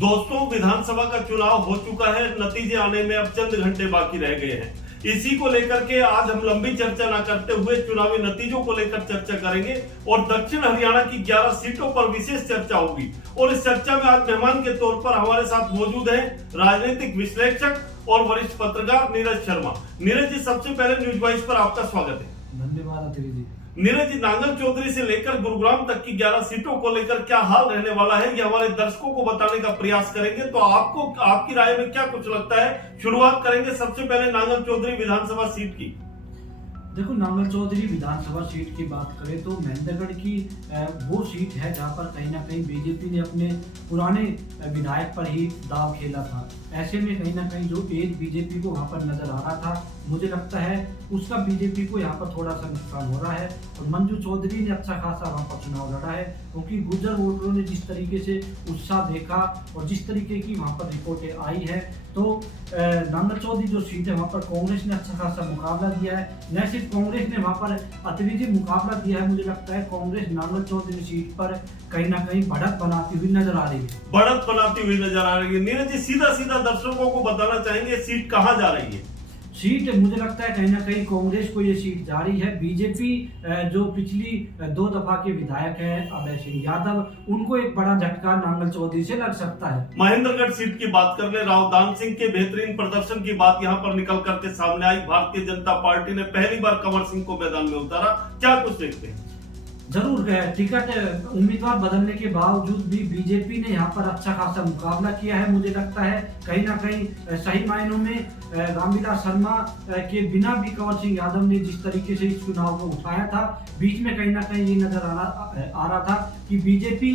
दोस्तों, विधानसभा का चुनाव हो चुका है। नतीजे आने में अब चंद घंटे बाकी रह गए हैं। इसी को लेकर के आज हम लंबी चर्चा न करते हुए चुनावी नतीजों को लेकर चर्चा करेंगे और दक्षिण हरियाणा की 11 सीटों पर विशेष चर्चा होगी। और इस चर्चा में आज मेहमान के तौर पर हमारे साथ मौजूद हैं राजनीतिक विश्लेषक और वरिष्ठ पत्रकार नीरज शर्मा। नीरज जी, सबसे पहले न्यूज वॉइस पर आपका स्वागत है। धन्यवाद अतिथि जी। नीरज जी, नांगल चौधरी से लेकर गुरुग्राम तक की 11 सीटों को लेकर क्या हाल रहने वाला है, ये हमारे दर्शकों को बताने का प्रयास करेंगे। तो आपको आपकी राय में क्या कुछ लगता है? शुरुआत करेंगे सबसे पहले नांगल चौधरी विधानसभा सीट की। देखो, नांगल चौधरी विधानसभा सीट की बात करें तो महेंद्रगढ़ की वो सीट है जहां पर कहीं ना कहीं बीजेपी ने अपने पुराने विधायक पर ही दाव खेला था। ऐसे में कहीं ना कहीं जो एज बीजेपी को वहां पर नजर आ रहा था, मुझे लगता है उसका बीजेपी को यहाँ पर थोड़ा सा नुकसान हो रहा है। और मंजू चौधरी ने अच्छा खासा वहां पर चुनाव लड़ा है, क्योंकि गुर्जर वोटरों ने जिस तरीके से उत्साह देखा और जिस तरीके की वहां पर रिपोर्टें आई है, तो नांगल चौधरी जो सीट है वहां पर कांग्रेस ने अच्छा खासा मुकाबला दिया है। न सिर्फ कांग्रेस ने वहां पर अतिरिक्त मुकाबला दिया है, मुझे लगता है कांग्रेस नांगल चौधरी सीट पर कहीं ना कहीं बढ़त बनाती हुई नजर आ रही है। बढ़त बनाती हुई नजर आ रही है। नीरज जी, सीधा सीधा दर्शकों को बताना चाहेंगे सीट कहाँ जा रही है? सीट मुझे लगता है कहीं ना कहीं कांग्रेस को ये सीट जा रही है। बीजेपी जो पिछली 2 दफा के विधायक है अभय सिंह यादव, उनको एक बड़ा झटका नांगल चौधरी से लग सकता है। महेंद्रगढ़ सीट की बात कर ले, राव दान सिंह के बेहतरीन प्रदर्शन की बात यहाँ पर निकल करके सामने आई। भारतीय जनता पार्टी ने पहली बार कंवर सिंह को मैदान में उतारा, क्या कुछ देखते हैं? जरूर, टिकट उम्मीदवार बदलने के बावजूद भी बीजेपी ने यहाँ पर अच्छा खासा मुकाबला किया है। मुझे लगता है कहीं ना कहीं सही मायनों में रामविलास शर्मा के बिना भी कंवर सिंह यादव ने जिस तरीके से इस चुनाव को उठाया था, बीच में कहीं ना कहीं ये नजर आ रहा था कि बीजेपी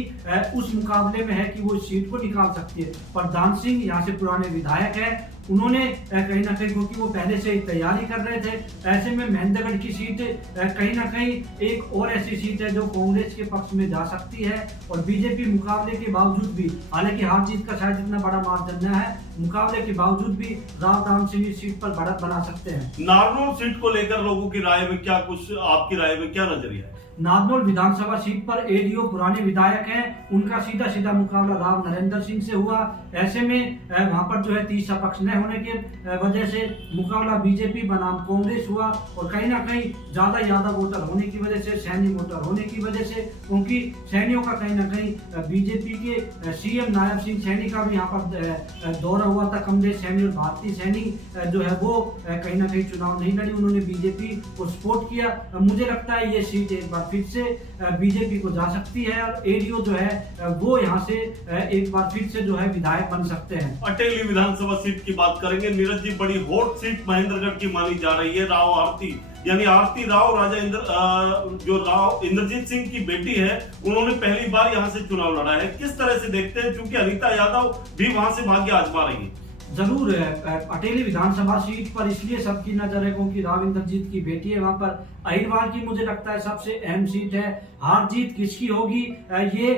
उस मुकाबले में है कि वो इस सीट को निकाल सकती है। पर दान सिंह यहाँ से पुराने विधायक है, उन्होंने कहीं ना कहीं, क्योंकि वो पहले से ही तैयारी कर रहे थे, ऐसे में महेंद्रगढ़ की सीट कहीं ना कहीं एक और ऐसी सीट है जो कांग्रेस के पक्ष में जा सकती है। और बीजेपी मुकाबले के बावजूद भी, हालांकि हार जीत का शायद इतना बड़ा मार्जिन न है, मुकाबले के बावजूद भी राव दान सिंह इस सीट पर बढ़त बना सकते हैं। नारनौल सीट को लेकर लोगों की राय में क्या कुछ, आपकी राय में क्या नजरिया है? नारनौल विधानसभा सीट पर एडीओ पुराने विधायक हैं, उनका सीधा सीधा मुकाबला राव नरेंद्र सिंह से हुआ। ऐसे में वहां पर जो है तीसरा पक्ष न होने के वजह से मुकाबला बीजेपी बनाम कांग्रेस हुआ। और कहीं ना कहीं ज्यादा यादव वोटर होने की वजह से, सैनी वोटर होने की वजह से, क्योंकि सैनियों का कहीं ना कहीं बीजेपी के सीएम नायब सिंह सैनी का भी यहाँ पर दौरा हुआ था। कमलेश सैनी और भारती सैनी जो है वो कहीं ना कहीं चुनाव नहीं लड़ी, उन्होंने बीजेपी को सपोर्ट किया। मुझे लगता है ये सीट एक बार फिर से बीजेपी को जा सकती है और एडीओ जो है वो यहाँ से एक बार फिर से जो है विधायक बन सकते हैं। अटेली विधानसभा सीट की बात करेंगे नीरज जी, बड़ी हॉट सीट महेंद्रगढ़ की मानी जा रही है। राव आरती यानी आरती राव, राजा जो राव इंद्रजीत सिंह की बेटी है, उन्होंने पहली बार यहाँ से चुनाव लड़ा है। किस तरह से देखते हैं, क्योंकि अनीता यादव भी वहां से भाग्य आजमा रही है? जरूर, अटेली विधानसभा सीट पर इसलिए सबकी नजर है क्योंकि राव इंद्रजीत की बेटी है वहां पर। अहिरवार की मुझे लगता है सबसे अहम सीट है। हार जीत किसकी होगी ये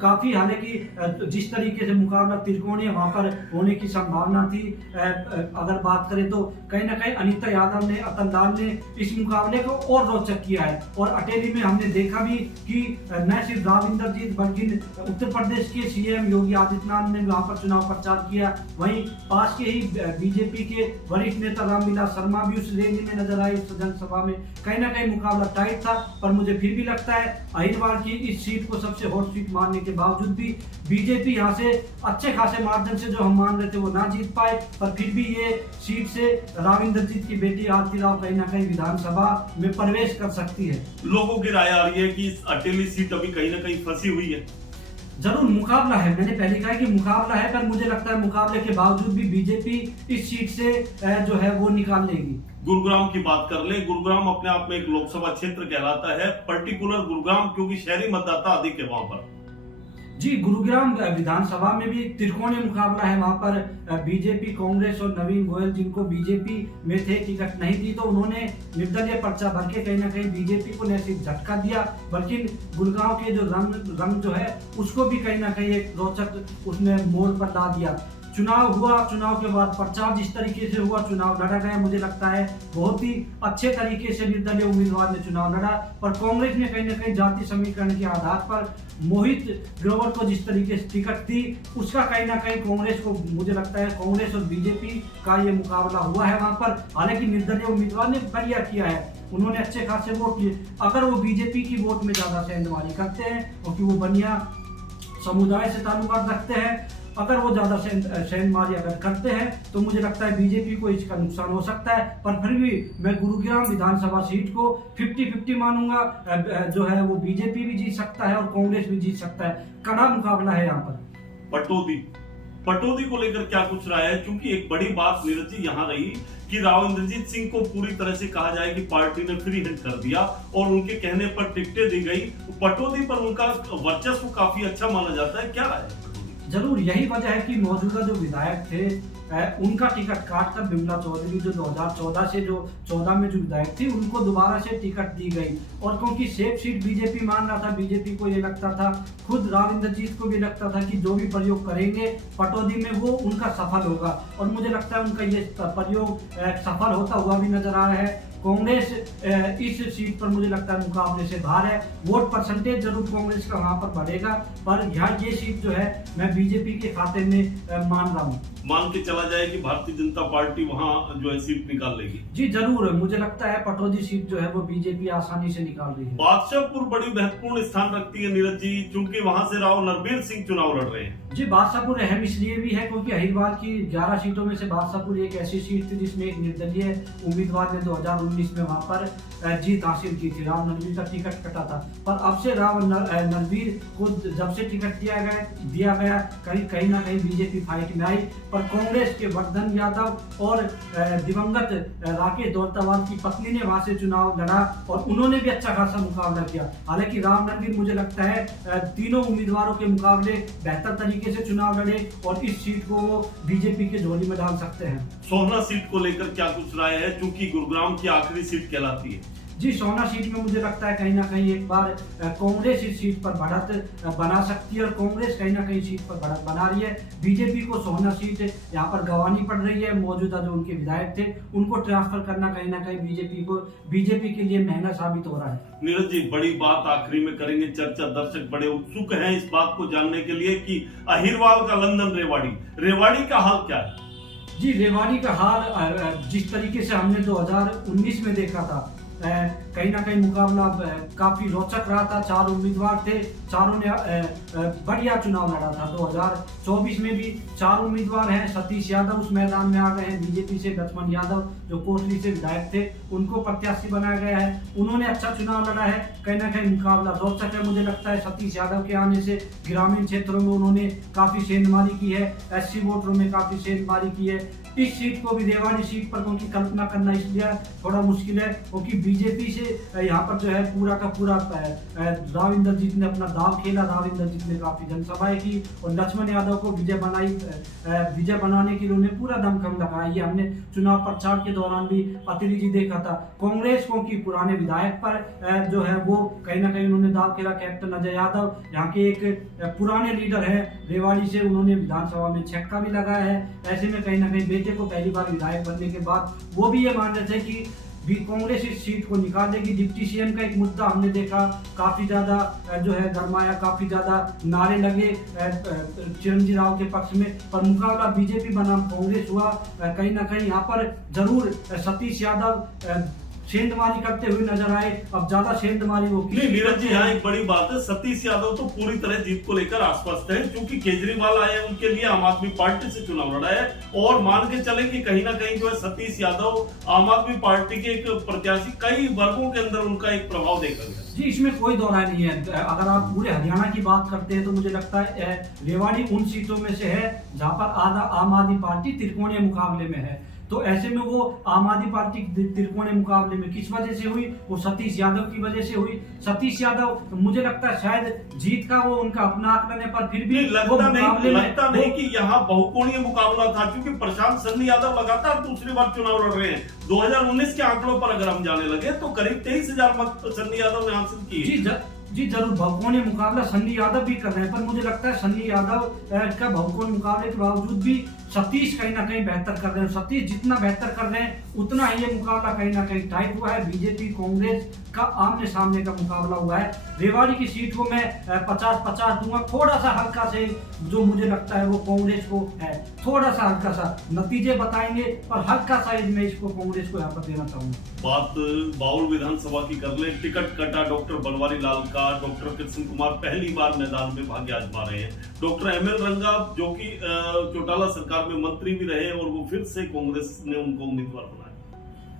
काफी, हालांकि जिस तरीके से मुकाबला त्रिकोणीय वहां पर होने की संभावना थी, अगर बात करें तो कहीं ना कहीं अनीता यादव ने, अतल लाल ने इस मुकाबले को और रोचक किया है। और अटेली में हमने देखा भी कि न सिर्फ राव इंद्रजीत बल्कि उत्तर प्रदेश के सीएम योगी आदित्यनाथ ने वहां पर चुनाव प्रचार किया। वहीं पास के ही बीजेपी के वरिष्ठ नेता रामविलास शर्मा भी उस रैली में नजर आए, उस जनसभा में। कहीं ना कहीं मुकाबला टाइट था, पर मुझे फिर भी लगता है अहिरवार की इस सीट को सबसे हॉट सीट मानने के बावजूद भी बीजेपी यहाँ से अच्छे खासे मार्जिन से, जो हम मान रहे थे, वो ना जीत पाए। पर फिर भी ये सीट से राव इंद्रजीत की बेटी आरती राव कहीं ना कहीं विधानसभा में प्रवेश कर सकती है। लोगों की राय आ रही है कि अटेली सीट अभी कहीं ना कहीं फंसी हुई है। जरूर मुकाबला है, मैंने पहले कहा कि मुकाबला है, पर मुझे लगता है मुकाबले के बावजूद भी बीजेपी इस सीट से जो है वो निकाल लेगी। गुरुग्राम की बात कर ले, गुरुग्राम अपने आप में एक लोकसभा क्षेत्र कहलाता है, पर्टिकुलर गुरुग्राम, क्योंकि शहरी मतदाता अधिक है वहां पर। जी, गुरुग्राम विधानसभा में भी त्रिकोणीय मुकाबला है। वहां पर बीजेपी, कांग्रेस और नवीन गोयल, जिनको बीजेपी में थे, टिकट नहीं दी, तो उन्होंने निर्दलीय पर्चा भर के कहीं ना कहीं बीजेपी को न सिर्फ झटका दिया, बल्कि गुरुग्राम के जो रंग जो है उसको भी कहीं ना कहीं एक रोचक उसने मोड़ पर ला दिया। चुनाव हुआ, चुनाव के बाद प्रचार जिस तरीके से हुआ, चुनाव लड़ा गया, मुझे लगता है बहुत ही अच्छे तरीके से निर्दलीय उम्मीदवार ने चुनाव लड़ा। पर कांग्रेस ने कहीं ना कहीं जाति समीकरण के आधार पर मोहित ग्रोवर को जिस तरीके से टिकट दी, उसका कहीं ना कहीं कांग्रेस को, मुझे लगता है कांग्रेस और बीजेपी का ये मुकाबला हुआ है वहां पर। हालांकि निर्दलीय उम्मीदवार ने बढ़िया किया है, उन्होंने अच्छे खासे वोट लिए। अगर वो बीजेपी की वोट में ज्यादा सेंधमारी करते हैं, क्योंकि वो बनिया समुदाय से ताल्लुकात रखते हैं, अगर वो ज्यादा सेंधमारी अगर करते हैं तो मुझे लगता है बीजेपी को इसका नुकसान हो सकता है। पर फिर भी मैं गुरुग्राम विधानसभा सीट को 50-50 मानूंगा, जो है वो बीजेपी भी जीत सकता है और कांग्रेस भी जीत सकता है। कड़ा मुकाबला है यहाँ पर। पटौदी को लेकर क्या कुछ राय है? क्योंकि एक बड़ी बात नीरज जी यहाँ रही कि राव इंद्रजीत सिंह को पूरी तरह से कहा जाए कि पार्टी ने फ्री हैंड कर दिया और उनके कहने पर टिकटें दी गई। पटौदी पर उनका वर्चस्व काफी अच्छा माना जाता है, क्या राय है? जरूर यही वजह है कि मौजूदा जो विधायक थे उनका टिकट काटकर बिमला चौधरी जो 2014 से जो 14 में जो विधायक थी उनको दोबारा से टिकट दी गई। और क्योंकि सेफ सीट बीजेपी मान रहा था, बीजेपी को ये लगता था, खुद राव इंद्रजीत को भी लगता था कि जो भी प्रयोग करेंगे पटौदी में वो उनका सफल होगा। और मुझे लगता है उनका ये प्रयोग सफल होता हुआ भी नजर आ रहा है। कांग्रेस इस सीट पर मुझे लगता है मुकाबले से बाहर है। वोट परसेंटेज जरूर कांग्रेस का वहां पर बढ़ेगा, पर यहाँ ये सीट जो है मैं बीजेपी के खाते में मान रहा हूँ। मान के चला जाए कि भारतीय जनता पार्टी वहां जो है सीट निकाल लेगी। जी जरूर, मुझे लगता है पटौदी सीट जो है वो बीजेपी आसानी से निकाल रही है। बादशाहपुर बड़ी महत्वपूर्ण स्थान रखती है नीरज जी, क्योंकि वहां से राव नरबीर सिंह चुनाव लड़ रहे हैं। जी बादशाहपुर अहम इसलिए भी है क्योंकि अहिरवाल की 11 सीटों में से बादशाहपुर एक ऐसी सीट थी जिसमें एक निर्दलीय उम्मीदवार ने 2019 में वहां पर जीत हासिल की थी। राव नरबीर का टिकट कटा था, पर अब से राव नरबीर को जब से टिकट दिया गया कहीं ना कहीं बीजेपी फाइट में आई। पर कांग्रेस के वर्धन यादव और दिवंगत राकेश दौलतावाल की पत्नी ने वहां से चुनाव लड़ा और उन्होंने भी अच्छा खासा मुकाबला किया। हालांकि राव नरबीर मुझे लगता है तीनों उम्मीदवारों के मुकाबले बेहतर तरीके से चुनाव लड़े और इस सीट को वो बीजेपी के झोली में डाल सकते हैं। सोहना सीट को लेकर क्या कुछ राय है, क्योंकि गुरुग्राम की आखिरी सीट कहलाती है? जी सोहना सीट में मुझे लगता है कहीं ना कहीं एक बार कांग्रेस इस सीट पर बढ़त बना सकती है और कांग्रेस कहीं ना कहीं सीट पर बढ़त बना रही है। बीजेपी को सोहना सीट यहाँ पर गंवानी पड़ रही है। मौजूदा जो उनके विधायक थे उनको ट्रांसफर करना कहीं ना कहीं बीजेपी के लिए महंगा साबित हो रहा है। नीरज जी बड़ी बात आखिरी में करेंगे चर्चा, दर्शक बड़े उत्सुक हैं इस बात को जानने के लिए कि अहिरवाल का लंदन रेवाड़ी का हाल क्या है? जी रेवाड़ी का हाल जिस तरीके से हमने 2019 में देखा था, कहीं ना कहीं मुकाबला काफी रोचक रहा था। 4 उम्मीदवार थे, चारों ने बढ़िया चुनाव लड़ा था। 2024 में भी 4 उम्मीदवार हैं। सतीश यादव उस मैदान में आ गए हैं बीजेपी से। लक्ष्मण यादव जो कोटली से विधायक थे उनको प्रत्याशी बनाया गया है, उन्होंने अच्छा चुनाव लड़ा है। कहीं ना कहीं मुकाबला रोचक है। मुझे लगता है सतीश यादव के आने से ग्रामीण क्षेत्रों में उन्होंने काफी सेंधमारी की है, SC वोटरों में काफी सेंधमारी की है। इस सीट को भी रेवाड़ी सीट पर उनकी कल्पना करना इसलिए थोड़ा मुश्किल है क्योंकि बीजेपी से यहाँ पर जो है पूरा का पूरा राव इंद्रजीत ने अपना दाव खेला। राव इंद्रजीत ने काफी जनसभाएं की और लक्ष्मण यादव को विजय बनाने के लिए उन्हें पूरा दमखम लगाया। ये हमने चुनाव प्रचार के दौरान भी अतिरी जी देखा था। कांग्रेस को की पुराने विधायक पर जो है वो कहीं ना कहीं उन्होंने दाव खेला। कैप्टन अजय यादव यहाँ के एक पुराने लीडर है रेवाड़ी से, उन्होंने विधानसभा में छक्का भी लगाया है। ऐसे में कहीं ना कहीं बेटे को पहली बार विधायक बनने के बाद वो भी ये मान रहे थे कि भी कांग्रेस इस सीट को निकालेगी। डिप्टी सीएम का एक मुद्दा हमने देखा, काफी ज्यादा जो है गरमाया, काफी ज्यादा नारे लगे चिरंजीव राव के पक्ष में, पर मुकाबला बीजेपी बनाम कांग्रेस हुआ। कहीं ना कहीं यहाँ पर जरूर सतीश यादव सेंधमारी करते हुए नजर आए। अब ज्यादा सेंधमारी वो नहीं नीरज जी, यहाँ एक बड़ी बात है, सतीश यादव तो पूरी तरह जीत को लेकर आश्वस्त है, क्योंकि केजरीवाल आए उनके लिए आम आदमी पार्टी से चुनाव लड़ा है। और मान के चले कि कहीं ना कहीं जो है सतीश यादव आम आदमी पार्टी के एक प्रत्याशी, कई वर्गों के अंदर उनका एक प्रभाव देखा गया। जी इसमें कोई दो राय नहीं है। अगर आप पूरे हरियाणा की बात करते हैं तो मुझे लगता है रेवाड़ी उन सीटों में से है जहां पर आम आदमी पार्टी त्रिकोणीय मुकाबले में है। तो ऐसे में वो आम आदमी पार्टी त्रिकोणीय मुकाबले में किस वजह से हुई? वो सतीश यादव की वजह से हुई। सतीश यादव मुझे लगता है शायद जीत का वो उनका अपना आंकलन है, पर फिर भी लगता नहीं कि यहाँ बहुकोणीय मुकाबला था, क्योंकि प्रशांत सन्नी यादव लगातार दूसरी बार चुनाव लड़ रहे हैं। 2019 के आंकड़ों पर अगर हम जाने लगे तो करीब 23,000 मत सन्नी यादव ने हासिल किए। जी जरूर, भगोने मुकाबला सन्नी यादव भी कर रहे हैं, पर मुझे लगता है सन्नी यादव का भगोने मुकाबले के बावजूद भी सतीश कहीं ना कहीं बेहतर कर रहे हैं। सतीश जितना बेहतर कर रहे हैं उतना ही ये मुकाबला कहीं ना कहीं टाइट हुआ है। बीजेपी कांग्रेस का आमने सामने का मुकाबला हुआ है। रेवाड़ी की सीट को मैं 50-50 दूंगा। थोड़ा सा हल्का से जो मुझे लगता है वो कांग्रेस को है, थोड़ा सा हल्का सा, नतीजे बताएंगे पर हल्का सा मैं इसको कांग्रेस को यहाँ पर देना चाहूंगा। बात बाउल विधानसभा की कर ले, टिकट कटा डॉक्टर बनवारी लाल का। डॉक्टर कृष्ण कुमार पहली बार मैदान में भाग्य आजमा रहे हैं। डॉक्टर ML रंगा जो कि चौटाला सरकार में मंत्री भी रहे और वो फिर से कांग्रेस ने उनको उम्मीदवार बनाया।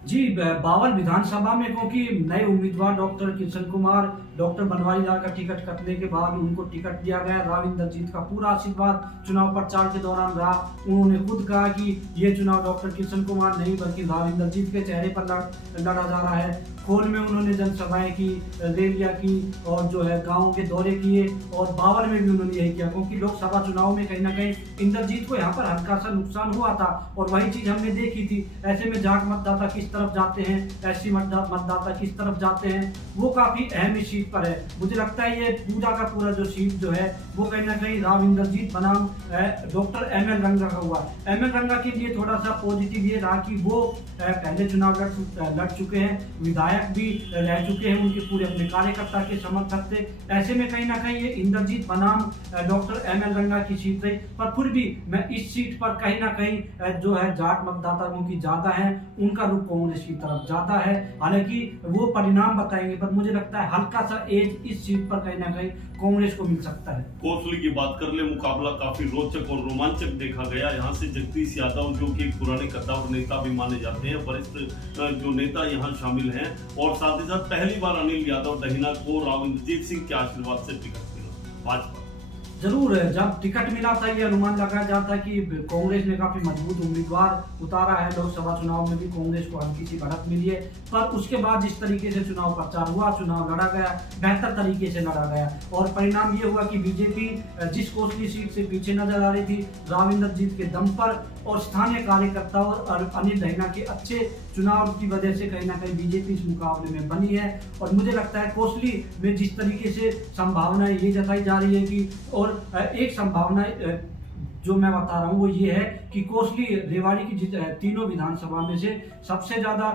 जी बावल विधानसभा में क्योंकि नए उम्मीदवार डॉक्टर किशन कुमार, डॉक्टर बनवारी लाल का टिकट कटने के बाद उनको टिकट दिया गया। राव इंद्रजीत का पूरा आशीर्वाद चुनाव प्रचार के दौरान रहा। उन्होंने खुद कहा कि ये चुनाव डॉक्टर किशन कुमार नहीं बल्कि राव इंद्रजीत के चेहरे पर लड़ा जा रहा है। खोल में उन्होंने जनसभाएं की, रैलियां की और जो है गाँव के दौरे किए, और बावल में भी उन्होंने यही किया क्योंकि लोकसभा चुनाव में कहीं ना कहीं इंद्रजीत को यहाँ पर हल्का सा नुकसान हुआ था और वही चीज हमने देखी थी। ऐसे में जाट मतदाता किस तरफ जाते हैं, एससी मतदाता किस तरफ जाते हैं, वो काफी अहम इस सीट पर है। मुझे लगता है ये पूरा का पूरा जो सीट जो है वो कहीं ना कहीं राव इंद्रजीत बनाम डॉक्टर ML रंगा का हुआ। ML रंगा के लिए थोड़ा सा पॉजिटिव ये रहा कि वो पहले चुनाव लड़ चुके हैं, विधायक भी रह चुके हैं, उनके पूरे अपने कार्यकर्ता के समर्थक थे। ऐसे में कहीं ना कहीं ये इंद्रजीत बनाम डॉक्टर ML रंगा की सीट रही। पर फिर भी मैं इस सीट पर कहीं ना कहीं जो है जाट मतदाताओं की ज्यादा है, उनका रुख कांग्रेस की तरफ ज्यादा है। हालांकि वो परिणाम बताएंगे, पर मुझे लगता है हल्का सा एज इस सीट पर कहीं ना कहीं कांग्रेस को मिल सकता है। कोसली की बात कर ले, मुकाबला काफी रोचक और रोमांचक देखा गया। यहाँ से जगदीश यादव जो कि एक पुराने कद्दावर नेता भी माने जाते हैं, वरिष्ठ जो नेता यहाँ शामिल हैं, और साथ ही साथ पहली बार अनिल यादव डहीना को राव इंद्रजीत सिंह के आशीर्वाद से टिकट मिला। भाजपा जरूर जब टिकट मिला था ये अनुमान लगाया जाता कि कांग्रेस ने काफी मजबूत उम्मीदवार उतारा है। लोकसभा चुनाव में भी कांग्रेस को हल्की सी बढ़त मिली है, पर उसके बाद जिस तरीके से चुनाव प्रचार हुआ, चुनाव लड़ा गया, बेहतर तरीके से लड़ा गया और परिणाम ये हुआ कि बीजेपी जिस कोसली सीट से पीछे नजर आ रही थी, राव इंद्रजीत के दम पर और स्थानीय कार्यकर्ताओं और अनिल डहीना के अच्छे चुनाव की वजह से कहीं ना कहीं बीजेपी इस मुकाबले में बनी है। और मुझे लगता है कोसली में जिस तरीके से संभावनाएं ये जताई जा रही है कि, और एक संभावना जो मैं बता रहा हूँ वो ये है कि कोसली रेवाड़ी की तीनों विधानसभा में से सबसे ज्यादा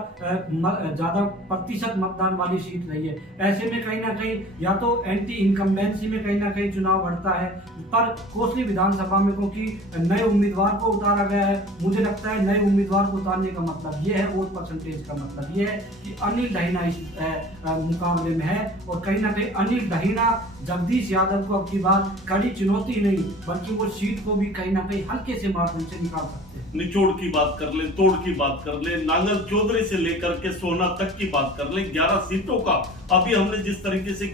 प्रतिशत मतदान वाली सीट रही है। ऐसे में कहीं ना कहीं या तो एंटी इनकम्बेंसी में कहीं ना कहीं चुनाव बढ़ता है, पर कोसली विधानसभा में क्योंकि नए उम्मीदवार को उतारा गया है, मुझे लगता है नए उम्मीदवार को उतारने का मतलब ये है, वोट परसेंटेज का मतलब ये है कि अनिल डहीना इस मुकाबले में है। और कहीं ना कहीं अनिल डहीना जगदीश यादव को अब की बार कड़ी चुनौती नहीं बल्कि वो सीट को भी कहीं ना कहीं हल्के से मार्जिन से निकाल सकते हैं। निचोड़ की बात कर ले, तोड़ की बात कर ले, नांगल चौधरी से लेकर के सोना तक की बात कर ले, 11 सीटों का अभी हमने जिस तरीके से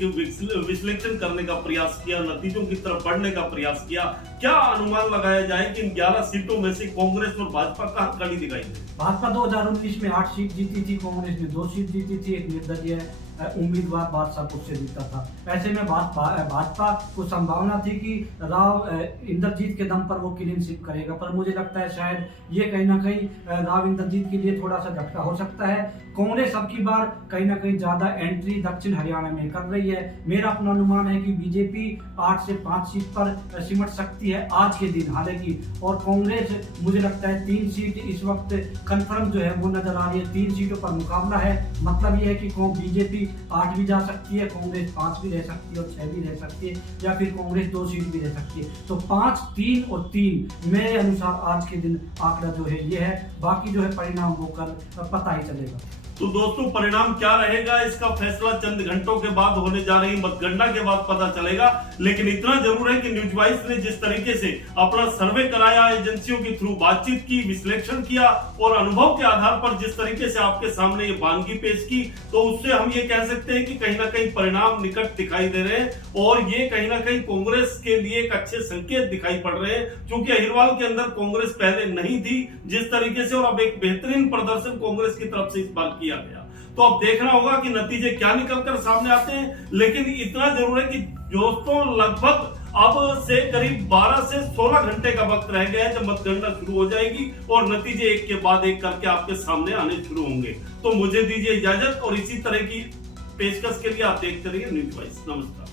विश्लेषण करने का प्रयास किया, नतीजों की तरफ बढ़ने का प्रयास किया, क्या अनुमान लगाया जाए कि इन 11 सीटों में से कांग्रेस और भाजपा कहां खड़ी दिखाई दे? भाजपा 2019 में 8 सीट जीती थी, कांग्रेस ने 2 सीट जीती थी, एक निर्दलीय उम्मीदवार बादशाहपुर से जीता था। ऐसे में भाजपा को संभावना थी कि राव इंद्रजीत के दम पर वो क्लीन स्वीप करेगा, पर मुझे लगता है शायद ये कहीं ना कहीं राव इंद्रजीत के लिए थोड़ा सा झटका हो सकता है। कांग्रेस अब की बार कहीं ना कहीं ज्यादा एंट्री दक्षिण हरियाणा में कर रही है। मेरा अपना अनुमान है कि बीजेपी 8 से 5 सीट पर सिमट सकती है आज के दिन, हालांकि और कांग्रेस मुझे लगता है 3 सीट इस वक्त कंफर्म जो है वो नजर आ रही है। 3 सीटों पर मुकाबला है, मतलब ये है कि बीजेपी 8 भी जा सकती है, कांग्रेस 5 भी रह सकती है और 6 भी रह सकती है, या फिर कांग्रेस 2 सीट भी रह सकती है। तो 5, 3 और 3 मेरे अनुसार आज के दिन आंकड़ा जो है ये है। बाकी जो है परिणाम वो कल पता ही चलेगा। तो दोस्तों परिणाम क्या रहेगा इसका फैसला चंद घंटों के बाद होने जा रही मतगणना के बाद पता चलेगा। लेकिन इतना जरूर है कि न्यूज वाइज ने जिस तरीके से अपना सर्वे कराया, एजेंसियों के थ्रू बातचीत की, विश्लेषण किया और अनुभव के आधार पर जिस तरीके से आपके सामने ये वानगी पेश की, तो उससे हम ये कह सकते हैं कि कहीं ना कहीं परिणाम निकट दिखाई दे रहे हैं और ये कहीं ना कहीं कांग्रेस के लिए एक अच्छे संकेत दिखाई पड़ रहे हैं, क्योंकि अहिरवाल के अंदर कांग्रेस पहले नहीं थी जिस तरीके से, और अब एक बेहतरीन प्रदर्शन कांग्रेस की तरफ से इस बार किया गया। तो अब देखना होगा कि नतीजे क्या निकलकर सामने आते हैं। लेकिन इतना जरूर है कि दोस्तों लगभग अब से करीब 12 से 16 घंटे का वक्त रह गया है जब मतगणना शुरू हो जाएगी और नतीजे एक के बाद एक करके आपके सामने आने शुरू होंगे। तो मुझे दीजिए इजाजत और इसी तरह की पेशकश के लिए आप देखते रहिए न्यूज़ वाइज। नमस्कार।